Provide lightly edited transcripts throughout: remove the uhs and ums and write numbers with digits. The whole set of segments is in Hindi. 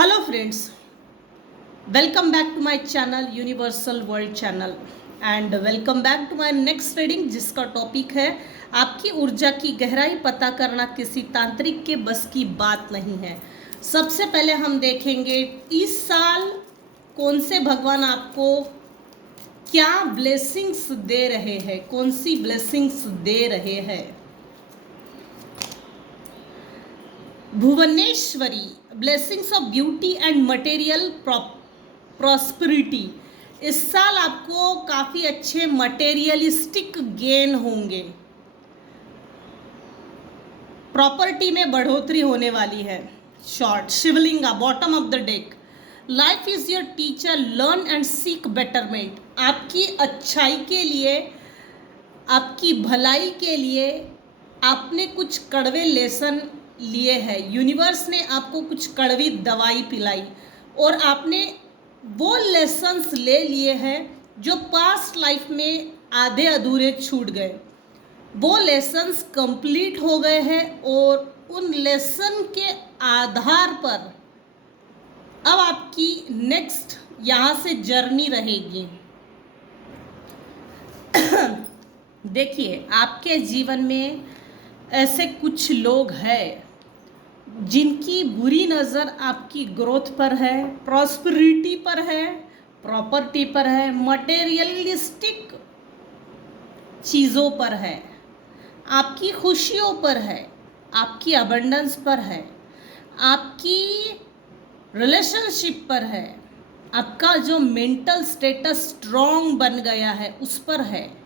Hello friends, welcome back to my channel universal world channel and welcome back to my next reading जिसका टॉपिक है आपकी ऊर्जा की गहराई पता करना किसी तांत्रिक के बस की बात नहीं है। सबसे पहले हम देखेंगे इस साल कौन से भगवान आपको क्या ब्लेसिंग्स दे रहे हैं, कौन सी ब्लेसिंग्स दे रहे हैं। Bhuvaneshwari, blessings of beauty and material prosperity. इस साल आपको काफ़ी अच्छे मटेरियलिस्टिक गेन होंगे, प्रॉपर्टी में बढ़ोतरी होने वाली है। Short Shivalinga, bottom of the deck, life is your teacher, learn and seek betterment. आपकी अच्छाई के लिए, आपकी भलाई के लिए आपने कुछ कड़वे लेसन लिए हैं। यूनिवर्स ने आपको कुछ कड़वी दवाई पिलाई और आपने वो लेसन्स ले लिए हैं जो पास्ट लाइफ में आधे अधूरे छूट गए। वो लेसन्स कंप्लीट हो गए हैं और उन लेसन के आधार पर अब आपकी नेक्स्ट यहाँ से जर्नी रहेगी। देखिए, आपके जीवन में ऐसे कुछ लोग हैं जिनकी बुरी नज़र आपकी ग्रोथ पर है, प्रॉस्पेरिटी पर है, प्रॉपर्टी पर है, मटेरियलिस्टिक चीज़ों पर है, आपकी खुशियों पर है, आपकी अबंडेंस पर है, आपकी रिलेशनशिप पर है, आपका जो मेंटल स्टेटस स्ट्रॉन्ग बन गया है उस पर है।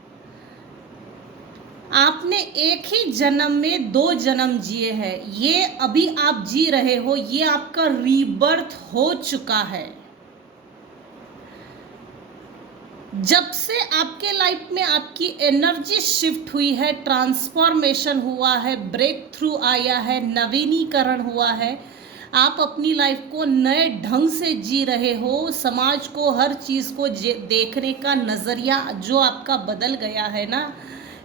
आपने एक ही जन्म में 2 जन्म जिए हैं, ये अभी आप जी रहे हो, ये आपका रीबर्थ हो चुका है। जब से आपके लाइफ में आपकी एनर्जी शिफ्ट हुई है, ट्रांसफॉर्मेशन हुआ है, ब्रेक थ्रू आया है, नवीनीकरण हुआ है, आप अपनी लाइफ को नए ढंग से जी रहे हो। समाज को, हर चीज़ को देखने का नज़रिया जो आपका बदल गया है ना,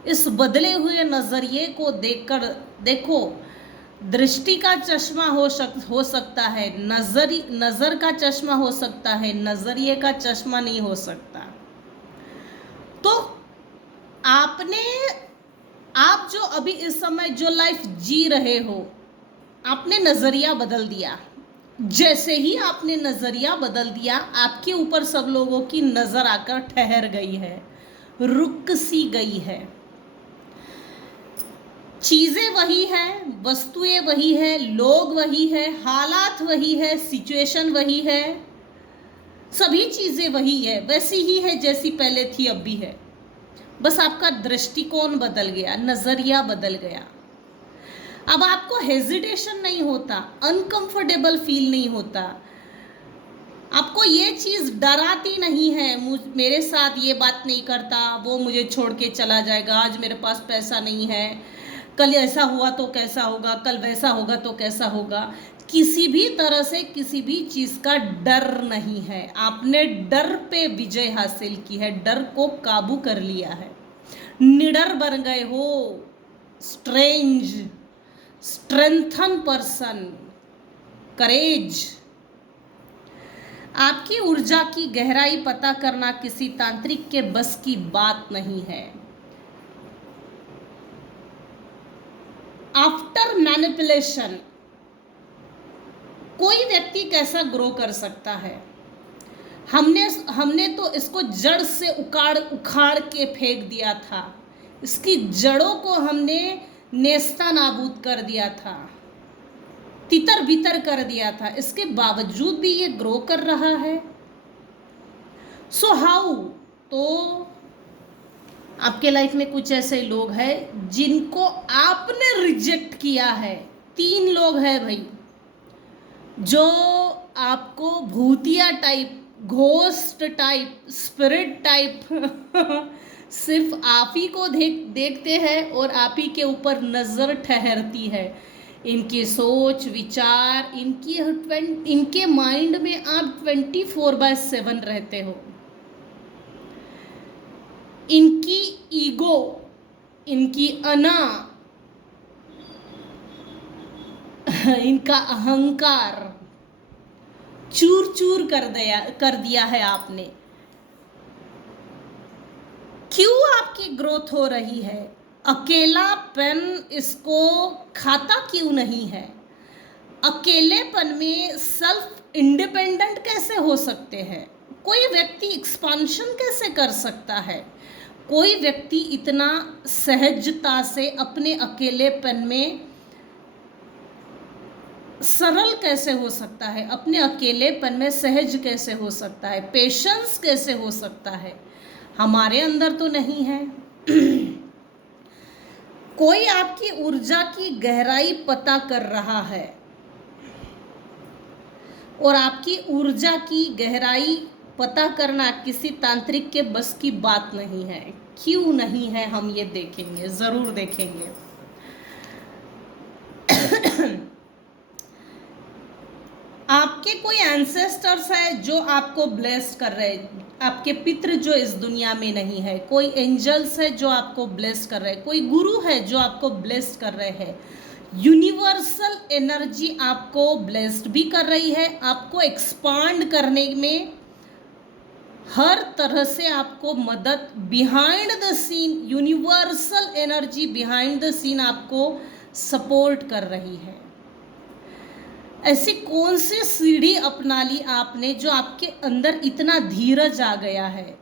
इस बदले हुए नज़रिए को देखकर देखो, दृष्टि का चश्मा हो सकता है, नज़र का चश्मा हो सकता है, नज़रिए का चश्मा नहीं हो सकता। तो आप जो अभी इस समय जो लाइफ जी रहे हो, आपने नज़रिया बदल दिया। जैसे ही आपने नज़रिया बदल दिया, आपके ऊपर सब लोगों की नज़र आकर ठहर गई है, रुक सी गई है। चीज़ें वही हैं, वस्तुएं वही है, लोग वही है, हालात वही है, सिचुएशन वही है, सभी चीज़ें वही है, वैसी ही है जैसी पहले थी अब भी है। बस आपका दृष्टिकोण बदल गया, नज़रिया बदल गया। अब आपको हेजिटेशन नहीं होता, अनकंफर्टेबल फील नहीं होता, आपको ये चीज़ डराती नहीं है, मेरे साथ ये बात नहीं करता, वो मुझे छोड़ के चला जाएगा, आज मेरे पास पैसा नहीं है, कल ऐसा हुआ तो कैसा होगा, कल वैसा होगा तो कैसा होगा। किसी भी तरह से किसी भी चीज़ का डर नहीं है। आपने डर पे विजय हासिल की है, डर को काबू कर लिया है, निडर बन गए हो, स्ट्रेंथन पर्सन, करेज। आपकी ऊर्जा की गहराई पता करना किसी तांत्रिक के बस की बात नहीं है। आफ्टर मैनिपुलेशन कोई व्यक्ति कैसा ग्रो कर सकता है? हमने तो इसको जड़ से उखाड़ के फेंक दिया था, इसकी जड़ों को हमने नेस्ता नाबूद कर दिया था, तितर बितर कर दिया था, इसके बावजूद भी ये ग्रो कर रहा है। So how? तो आपके लाइफ में कुछ ऐसे लोग हैं जिनको आपने रिजेक्ट किया है। 3 लोग हैं भाई, जो आपको भूतिया type, ghost type, spirit type सिर्फ आप ही को देखते हैं और आप ही के ऊपर नज़र ठहरती है। इनकी सोच विचार, इनके माइंड में आप 24/7 रहते हो। इनकी ईगो, इनकी अना, इनका अहंकार चूर चूर कर दिया है आपने। क्यों आपकी ग्रोथ हो रही है? अकेलापन इसको खाता क्यों नहीं है? अकेलेपन में सेल्फ इंडिपेंडेंट कैसे हो सकते हैं? कोई व्यक्ति एक्सपांशन कैसे कर सकता है? कोई व्यक्ति इतना सहजता से अपने अकेलेपन में सरल कैसे हो सकता है? अपने अकेलेपन में सहज कैसे हो सकता है? पेशेंस कैसे हो सकता है? हमारे अंदर तो नहीं है। कोई आपकी ऊर्जा की गहराई पता कर रहा है और आपकी ऊर्जा की गहराई पता करना किसी तांत्रिक के बस की बात नहीं है। क्यों नहीं है हम ये देखेंगे, जरूर देखेंगे। आपके कोई एंसेस्टर्स है जो आपको ब्लेस्ड कर रहे हैं, आपके पितृ जो इस दुनिया में नहीं है। कोई एंजल्स है जो आपको ब्लेस्ड कर रहे हैं, कोई गुरु है जो आपको ब्लेस्ड कर रहे हैं। यूनिवर्सल एनर्जी आपको ब्लेस्ड भी कर रही है, आपको एक्सपांड करने में हर तरह से आपको मदद, behind the scene universal energy behind the scene आपको सपोर्ट कर रही है। ऐसी कौन सी सीढ़ी अपना ली आपने जो आपके अंदर इतना धीरज आ गया है?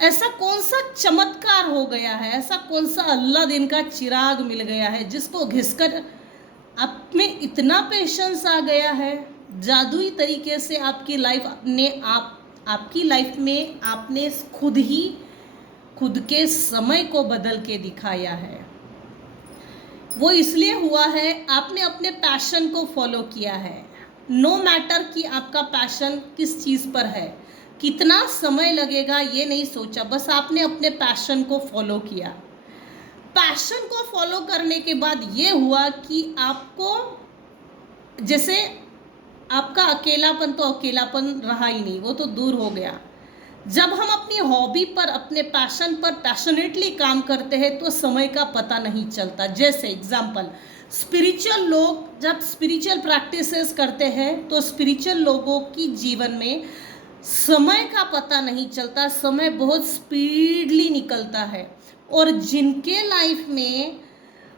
ऐसा कौन सा चमत्कार हो गया है? ऐसा कौन सा अल्लाह दिन का चिराग मिल गया है जिसको घिसकर आप में इतना पेशेंस आ गया है? जादुई तरीके से आपकी लाइफ ने आपकी लाइफ में आपने खुद के समय को बदल के दिखाया है। वो इसलिए हुआ है आपने अपने पैशन को फॉलो किया है। नो मैटर कि आपका पैशन किस चीज़ पर है, कितना समय लगेगा ये नहीं सोचा, बस आपने अपने पैशन को फॉलो किया। पैशन को फॉलो करने के बाद ये हुआ कि आपको, जैसे आपका अकेलापन तो अकेलापन रहा ही नहीं, वो तो दूर हो गया। जब हम अपनी हॉबी पर, अपने पैशन पर पैशनेटली काम करते हैं तो समय का पता नहीं चलता। जैसे एग्जाम्पल, स्पिरिचुअल लोग जब स्पिरिचुअल प्रैक्टिसेस करते हैं तो स्पिरिचुअल लोगों की जीवन में समय का पता नहीं चलता, समय बहुत स्पीडली निकलता है। और जिनके लाइफ में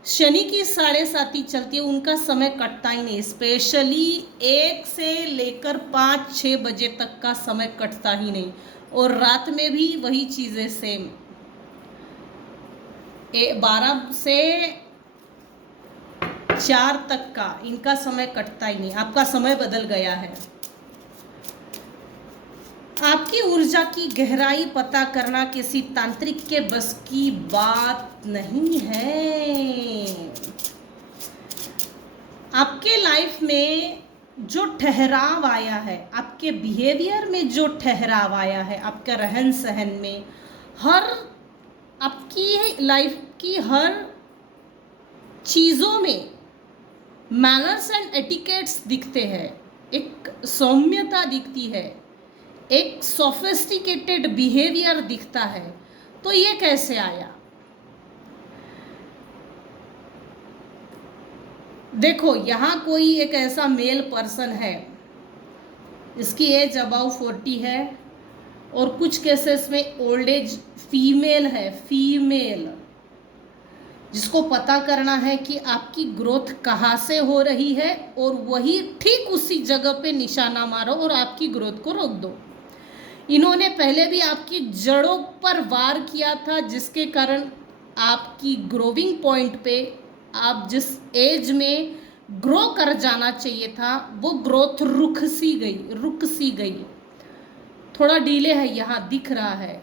शनि की 7.5 चलती है उनका समय कटता ही नहीं। स्पेशली 1 से लेकर 5-6 बजे तक का समय कटता ही नहीं, और रात में भी वही चीज़ें सेम। 12 से 4 तक का इनका समय कटता ही नहीं। आपका समय बदल गया है। आपकी ऊर्जा की गहराई पता करना किसी तांत्रिक के बस की बात नहीं है। आपके लाइफ में जो ठहराव आया है, आपके बिहेवियर में जो ठहराव आया है, आपका रहन सहन में, हर आपकी लाइफ की हर चीज़ों में मैनर्स एंड एटिकेट्स दिखते हैं, एक सौम्यता दिखती है, एक सोफिस्टिकेटेड बिहेवियर दिखता है। तो ये कैसे आया? देखो, यहाँ कोई एक ऐसा मेल पर्सन है, इसकी एज अबाउ 40 है, और कुछ केसेस में ओल्ड एज फीमेल है, फीमेल, जिसको पता करना है कि आपकी ग्रोथ कहाँ से हो रही है और वही ठीक उसी जगह पे निशाना मारो और आपकी ग्रोथ को रोक दो। इन्होंने पहले भी आपकी जड़ों पर वार किया था, जिसके कारण आपकी ग्रोविंग पॉइंट पे आप जिस एज में ग्रो कर जाना चाहिए था वो ग्रोथ रुक सी गई। थोड़ा डिले है, यहाँ दिख रहा है,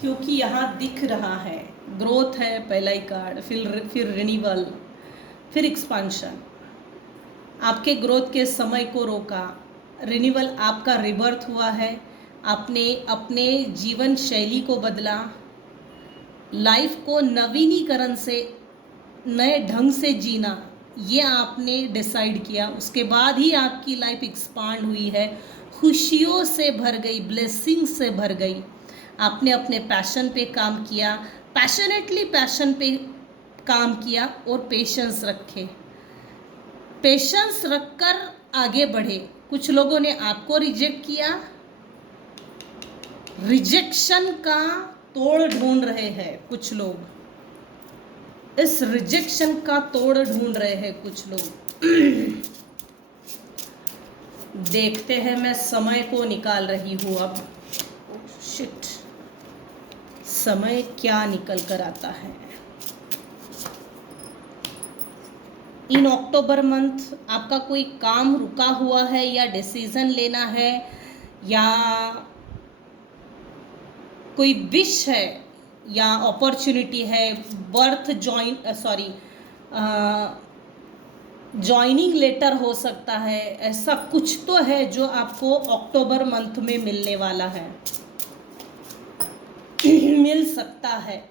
क्योंकि यहाँ दिख रहा है ग्रोथ है पहला ही कार्ड, फिर रिन्यूअल, फिर एक्सपांशन। आपके ग्रोथ के समय को रोका, रिन्यूअल आपका रिबर्थ हुआ है, आपने अपने जीवन शैली को बदला, लाइफ को नवीनीकरण से, नए ढंग से जीना, ये आपने डिसाइड किया। उसके बाद ही आपकी लाइफ एक्सपांड हुई है, खुशियों से भर गई, ब्लेसिंग से भर गई। आपने अपने पैशन पे काम किया, पैशनेटली पैशन पे काम किया और पेशेंस रखे, पेशेंस रखकर आगे बढ़े। कुछ लोगों ने आपको रिजेक्ट किया। रिजेक्शन का तोड़ ढूंढ रहे हैं कुछ लोग, इस रिजेक्शन का तोड़ ढूंढ रहे हैं कुछ लोग। देखते हैं, मैं समय को निकाल रही हूँ अब। शिट, समय क्या निकल कर आता है। इन अक्टूबर मंथ आपका कोई काम रुका हुआ है या डिसीजन लेना है या कोई विश है या अपॉर्चुनिटी है, बर्थ जॉइनिंग लेटर हो सकता है, ऐसा कुछ तो है जो आपको अक्टूबर मंथ में मिलने वाला है, मिल सकता है।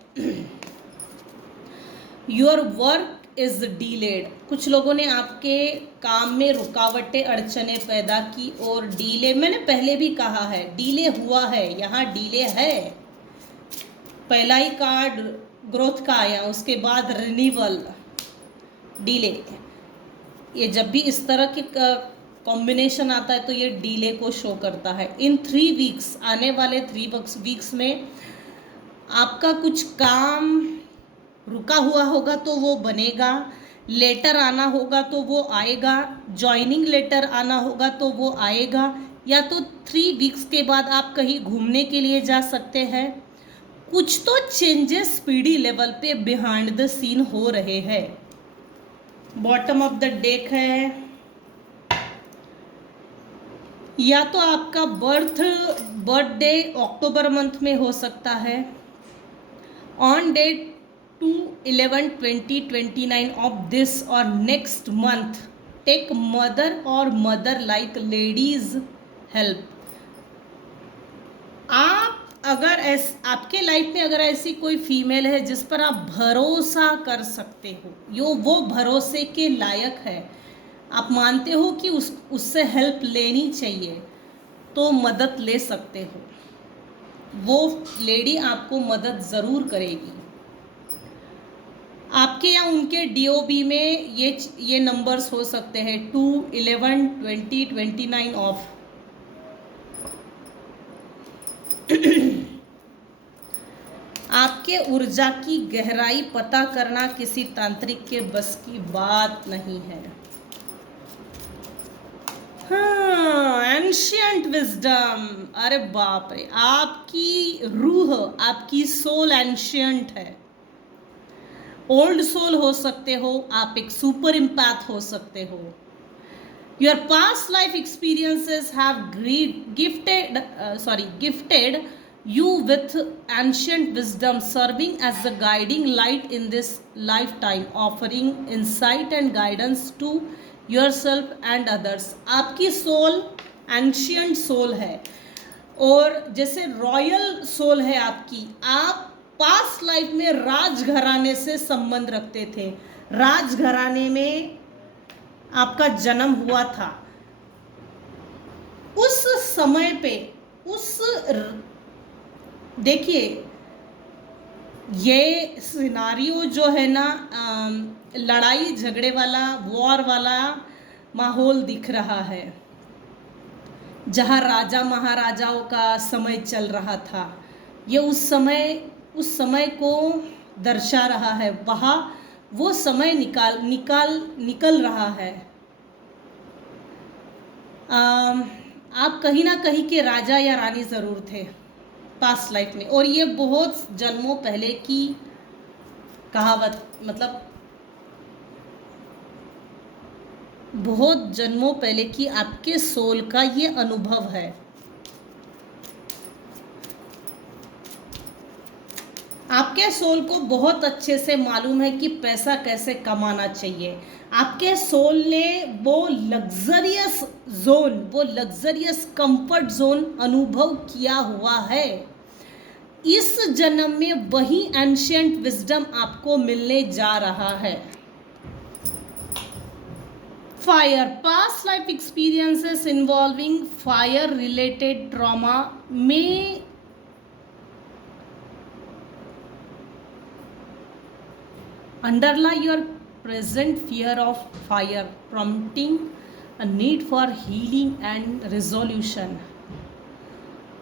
योर वर्क इज डिलेड, कुछ लोगों ने आपके काम में रुकावटें अड़चने पैदा की और डीले, मैंने पहले भी कहा है डीले हुआ है, यहाँ डीले है। पहला ही कार्ड ग्रोथ का आया, उसके बाद रिन्यूअल, डीले। ये जब भी इस तरह के कॉम्बिनेशन आता है तो ये डीले को शो करता है। इन 3 वीक्स, आने वाले 3 वीक्स में आपका कुछ काम रुका हुआ होगा तो वो बनेगा, लेटर आना होगा तो वो आएगा, जॉइनिंग लेटर आना होगा तो वो आएगा, या तो 3 वीक्स के बाद आप कहीं घूमने के लिए जा सकते हैं। कुछ तो चेंजेस स्पीडी लेवल पे बिहाइंड द सीन हो रहे हैं। बॉटम ऑफ द डेक है, या तो आपका बर्थडे अक्टूबर मंथ में हो सकता है, ऑन डेट 2/11/2029 ऑफ दिस और नेक्स्ट मंथ टेक मदर और मदर लाइक लेडीज हेल्प। आप अगर आपके लाइफ में अगर ऐसी कोई फीमेल है जिस पर आप भरोसा कर सकते हो, वो भरोसे के लायक है, आप मानते हो कि उससे हेल्प लेनी चाहिए, तो मदद ले सकते हो। वो लेडी आपको मदद ज़रूर करेगी। आपके या उनके डीओबी में ये नंबर्स हो सकते हैं 2/11/2029 ऑफ। आपके ऊर्जा की गहराई पता करना किसी तांत्रिक के बस की बात नहीं है। हाँ, एंशियंट विजडम, अरे बाप रे, आपकी रूह, आपकी सोल एंशियंट है। ओल्ड सोल हो सकते हो, आप एक सुपर इम्पैथ हो सकते हो। Your past life experiences have gifted you with ancient wisdom, serving as the guiding light in this lifetime, offering insight and guidance to yourself and others। आपकी सोल एंशियंट सोल है, और जैसे रॉयल सोल है आपकी। आप पास्ट लाइफ में राजघराने से संबंध रखते थे, राजघराने में आपका जन्म हुआ था। उस समय पे देखिए, ये सिनारियो जो है ना, लड़ाई झगड़े वाला, वॉर वाला माहौल दिख रहा है, जहाँ राजा महाराजाओं का समय चल रहा था। ये उस समय को दर्शा रहा है। वहाँ वो समय निकल रहा है। आप कहीं ना कहीं के राजा या रानी ज़रूर थे पास्ट लाइफ में, और ये बहुत जन्मों पहले की कहावत, मतलब बहुत जन्मों पहले की आपके सोल का ये अनुभव है। आपके सोल को बहुत अच्छे से मालूम है कि पैसा कैसे कमाना चाहिए। आपके सोल ने वो लग्जरियस कंफर्ट जोन अनुभव किया हुआ है। इस जन्म में वही एंशियंट विजडम आपको मिलने जा रहा है। Fire, past life experiences involving fire related trauma में underlie your present fear of fire, prompting a need for healing and resolution.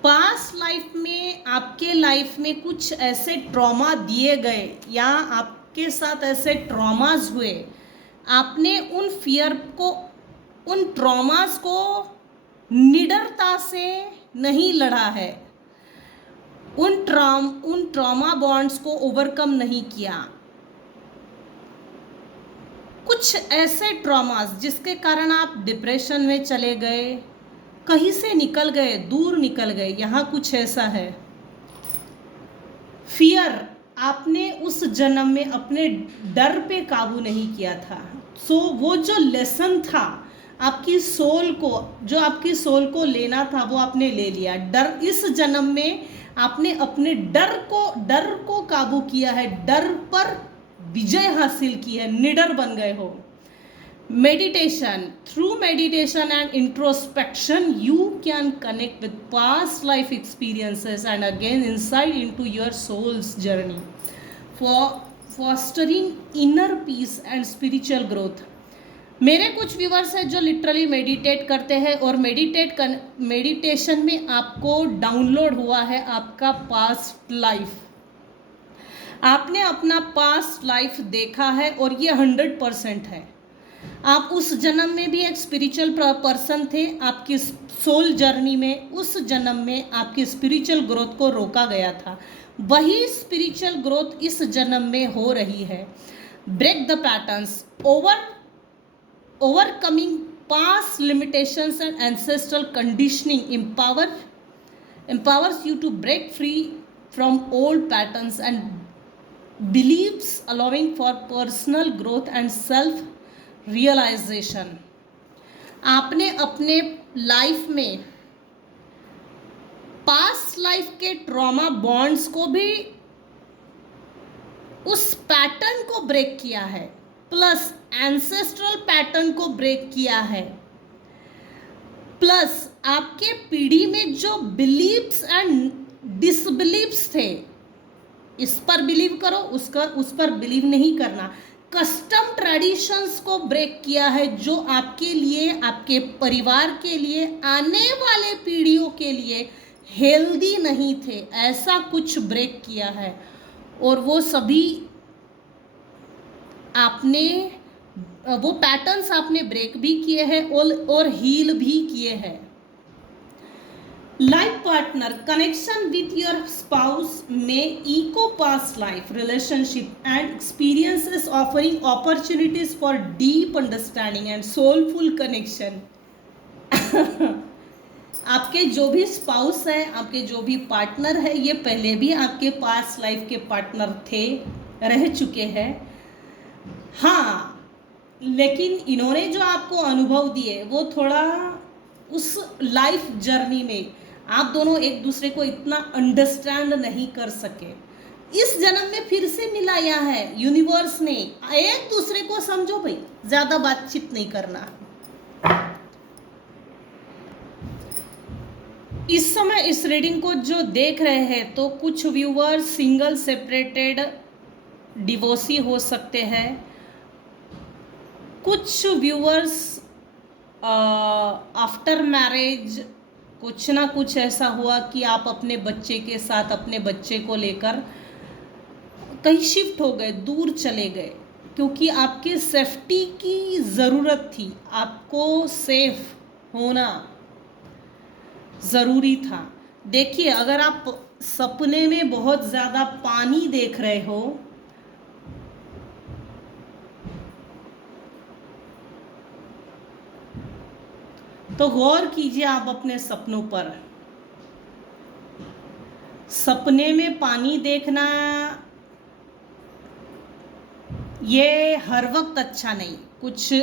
Past life में आपके लाइफ में कुछ ऐसे ट्रॉमा दिए गए या आपके साथ ऐसे ट्रॉमास हुए, आपने उन फियर को, उन ट्रॉमास को निडरता से नहीं लड़ा है, उन ट्रॉमा बॉन्ड्स को ओवरकम नहीं किया। कुछ ऐसे ट्रॉमास जिसके कारण आप डिप्रेशन में चले गए, कहीं से निकल गए, दूर निकल गए। यहाँ कुछ ऐसा है, फियर, आपने उस जन्म में अपने डर पे काबू नहीं किया था। सो वो जो लेसन था आपकी सोल को, जो आपकी सोल को लेना था वो आपने ले लिया। डर, इस जन्म में आपने अपने डर को काबू किया है, डर पर विजय हासिल की है, निडर बन गए हो। Meditation, through meditation and introspection you can connect with past life experiences and again insight into your soul's journey for fostering inner peace and spiritual growth. मेरे कुछ व्यूअर्स हैं जो लिटरली मेडिटेट करते हैं और मेडिटेशन में आपको डाउनलोड हुआ है आपका पास्ट लाइफ, आपने अपना पास्ट लाइफ देखा है और ये 100% है। आप उस जन्म में भी एक स्पिरिचुअल पर्सन थे, आपकी सोल जर्नी में उस जन्म में आपकी स्पिरिचुअल ग्रोथ को रोका गया था, वही स्पिरिचुअल ग्रोथ इस जन्म में हो रही है। Break the patterns, overcoming past limitations and ancestral conditioning empowers you to break free from old patterns and beliefs, allowing for personal growth and self realisation. आपने अपने लाइफ में पास्ट लाइफ के ट्रॉमा बॉन्ड्स को भी, उस पैटर्न को ब्रेक किया है, प्लस एंसेस्ट्रल पैटर्न को ब्रेक किया है, प्लस आपके पीढ़ी में जो बिलीव्स एंड डिसबिलीव्स थे, इस पर बिलीव करो, उस पर बिलीव नहीं करना, कस्टम ट्रेडिशंस को ब्रेक किया है जो आपके लिए, आपके परिवार के लिए, आने वाले पीढ़ियों के लिए हेल्दी नहीं थे, ऐसा कुछ ब्रेक किया है। और वो सभी आपने, वो पैटर्न्स आपने ब्रेक भी किए हैं और हील भी किए हैं। Life partner, connection with your spouse may echo past life relationship and experiences, offering opportunities for deep understanding and soulful connection. आपके जो भी स्पाउस है, आपके जो भी पार्टनर है, ये पहले भी आपके पास्ट लाइफ के पार्टनर थे, रह चुके हैं। हाँ, लेकिन इन्होंने जो आपको अनुभव दिए वो थोड़ा उस लाइफ जर्नी में आप दोनों एक दूसरे को इतना अंडरस्टैंड नहीं कर सके। इस जन्म में फिर से मिलाया है यूनिवर्स ने, एक दूसरे को समझो भाई, ज्यादा बातचीत नहीं करना। इस समय इस रीडिंग को जो देख रहे हैं तो कुछ व्यूअर्स सिंगल सेपरेटेड डिवोर्सी हो सकते हैं, कुछ व्यूअर्स आफ्टर मैरिज कुछ ना कुछ ऐसा हुआ कि आप अपने बच्चे के साथ, अपने बच्चे को लेकर कहीं शिफ्ट हो गए, दूर चले गए, क्योंकि आपके सेफ्टी की ज़रूरत थी, आपको सेफ होना ज़रूरी था। देखिए, अगर आप सपने में बहुत ज़्यादा पानी देख रहे हो तो गौर कीजिए आप अपने सपनों पर। सपने में पानी देखना ये हर वक्त अच्छा नहीं, कुछ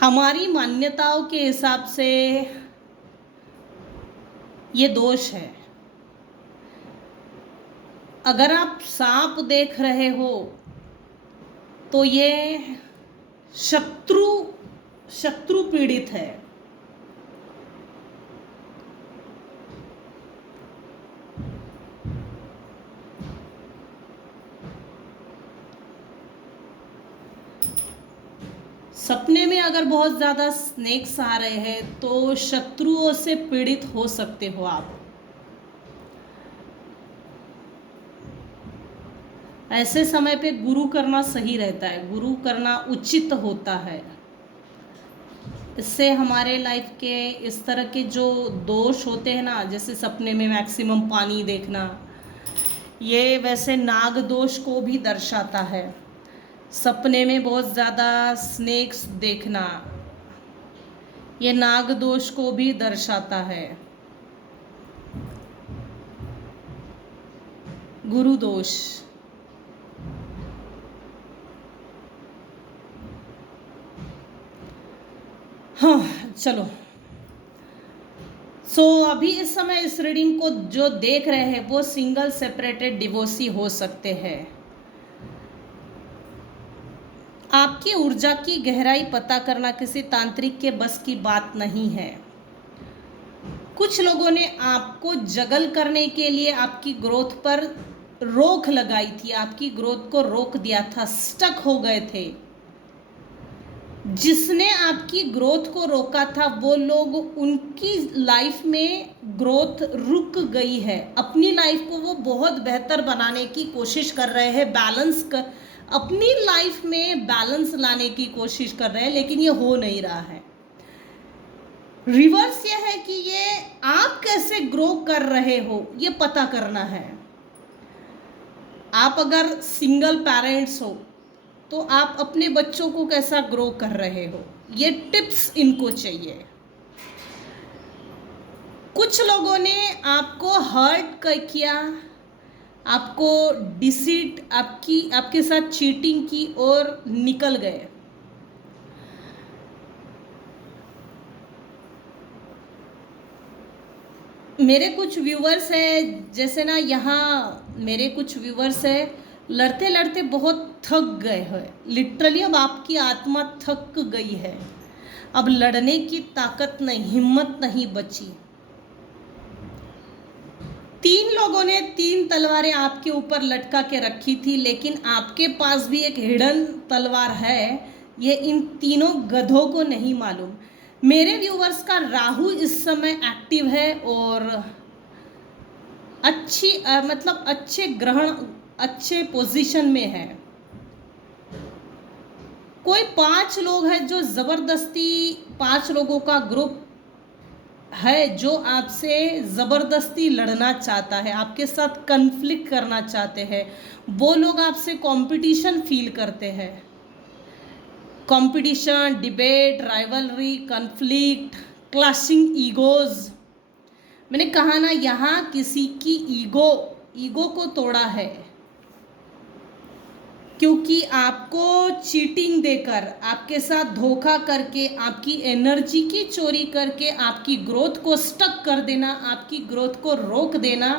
हमारी मान्यताओं के हिसाब से ये दोष है। अगर आप सांप देख रहे हो तो ये शत्रु पीड़ित है। सपने में अगर अगर बहुत ज़्यादा स्नेक्स आ रहे हैं तो शत्रुओं से पीड़ित हो सकते हो आप। ऐसे समय पे गुरु करना सही रहता है, गुरु करना उचित होता है। इससे हमारे लाइफ के इस तरह के जो दोष होते हैं ना, जैसे सपने में मैक्सिमम पानी देखना, ये वैसे नाग दोष को भी दर्शाता है। सपने में बहुत ज़्यादा स्नेक्स देखना, ये नाग दोष को भी दर्शाता है। गुरु दोष। हाँ चलो, अभी इस समय इस रीडिंग को जो देख रहे हैं वो सिंगल सेपरेटेड डिवोर्सी हो सकते हैं। आपकी ऊर्जा की गहराई पता करना किसी तांत्रिक के बस की बात नहीं है। कुछ लोगों ने आपको जगल करने के लिए आपकी ग्रोथ पर रोक लगाई थी, आपकी ग्रोथ को रोक दिया था, स्टक हो गए थे। जिसने आपकी ग्रोथ को रोका था वो लोग, उनकी लाइफ में ग्रोथ रुक गई है। अपनी लाइफ को वो बहुत बेहतर बनाने की कोशिश कर रहे हैं, अपनी लाइफ में बैलेंस लाने की कोशिश कर रहे हैं, लेकिन ये हो नहीं रहा है। रिवर्स ये है कि ये आप कैसे ग्रो कर रहे हो ये पता करना है। आप अगर सिंगल पेरेंट्स हो तो आप अपने बच्चों को कैसा ग्रो कर रहे हो, ये टिप्स इनको चाहिए। कुछ लोगों ने आपको हर्ट किया, आपको डिसीट, आपके साथ चीटिंग की और निकल गए। मेरे कुछ व्यूवर्स है, जैसे ना यहाँ मेरे कुछ व्यूवर्स है, लड़ते लड़ते बहुत थक गए हैं। लिटरली अब आपकी आत्मा थक गई है, अब लड़ने की ताकत नहीं, हिम्मत नहीं बची। 3 लोगों ने 3 तलवारें आपके ऊपर लटका के रखी थी, लेकिन आपके पास भी एक हिडन तलवार है, ये इन तीनों गधों को नहीं मालूम। मेरे व्यूवर्स का राहु इस समय एक्टिव है और मतलब अच्छे ग्रहण, अच्छे पोजीशन में है। कोई 5 लोग हैं जो जबरदस्ती, 5 लोगों का ग्रुप है जो आपसे ज़बरदस्ती लड़ना चाहता है, आपके साथ कन्फ्लिक्ट करना चाहते हैं। वो लोग आपसे कंपटीशन फील करते हैं, competition, debate, rivalry, conflict, clashing egos. मैंने कहा ना, यहाँ किसी की ईगो को तोड़ा है, क्योंकि आपको चीटिंग देकर, आपके साथ धोखा करके, आपकी एनर्जी की चोरी करके आपकी ग्रोथ को स्टक कर देना, आपकी ग्रोथ को रोक देना,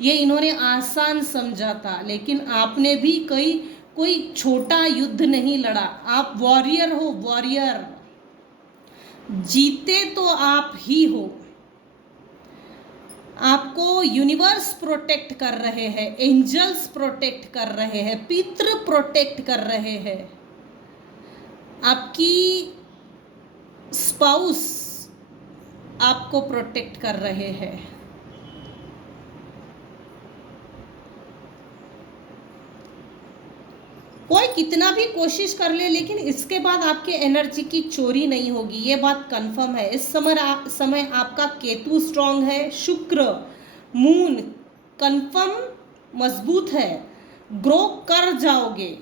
ये इन्होंने आसान समझा था। लेकिन आपने भी कोई छोटा युद्ध नहीं लड़ा। आप वॉरियर हो, वॉरियर। जीते तो आप ही हो। आपको यूनिवर्स प्रोटेक्ट कर रहे हैं, एंजल्स प्रोटेक्ट कर रहे हैं, पितृ प्रोटेक्ट कर रहे हैं, आपकी स्पाउस आपको प्रोटेक्ट कर रहे हैं। कोई कितना भी कोशिश कर ले, लेकिन इसके बाद आपके एनर्जी की चोरी नहीं होगी, ये बात कंफर्म है। इस समय आपका केतु स्ट्रांग है, शुक्र, मून कंफर्म मजबूत है, ग्रो कर जाओगे।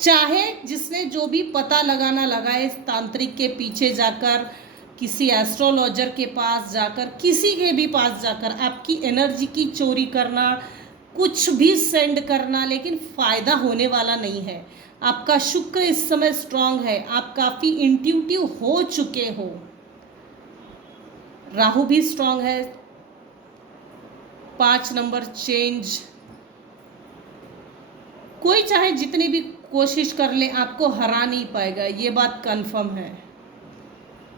चाहे जिसने जो भी पता लगाना लगाए, तांत्रिक के पीछे जाकर, किसी एस्ट्रोलॉजर के पास जाकर, किसी के भी पास जाकर आपकी एनर्जी की चोरी करना, कुछ भी सेंड करना, लेकिन फ़ायदा होने वाला नहीं है। आपका शुक्र इस समय स्ट्रांग है, आप काफ़ी इंट्यूटिव हो चुके हो। राहु भी स्ट्रांग है, 5 नंबर चेंज। कोई चाहे जितनी भी कोशिश कर ले, आपको हरा नहीं पाएगा, ये बात कंफर्म है।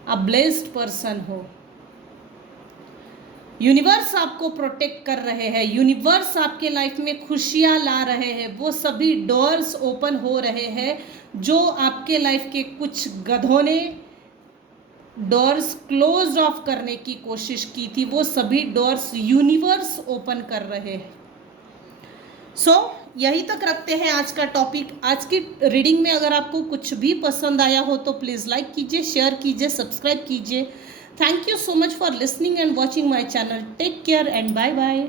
आप ब्लेस्ड पर्सन हो। यूनिवर्स आपको प्रोटेक्ट कर रहे हैं, यूनिवर्स आपके लाइफ में खुशियाँ ला रहे हैं, वो सभी डोर्स ओपन हो रहे हैं जो आपके लाइफ के कुछ गधों ने डोर्स क्लोज ऑफ करने की कोशिश की थी, वो सभी डोर्स यूनिवर्स ओपन कर रहे हैं। यही तक रखते हैं आज का टॉपिक। आज की रीडिंग में अगर आपको कुछ भी पसंद आया हो तो प्लीज़ लाइक कीजिए, शेयर कीजिए, सब्सक्राइब कीजिए। Thank you so much for listening and watching my channel. Take care and bye bye.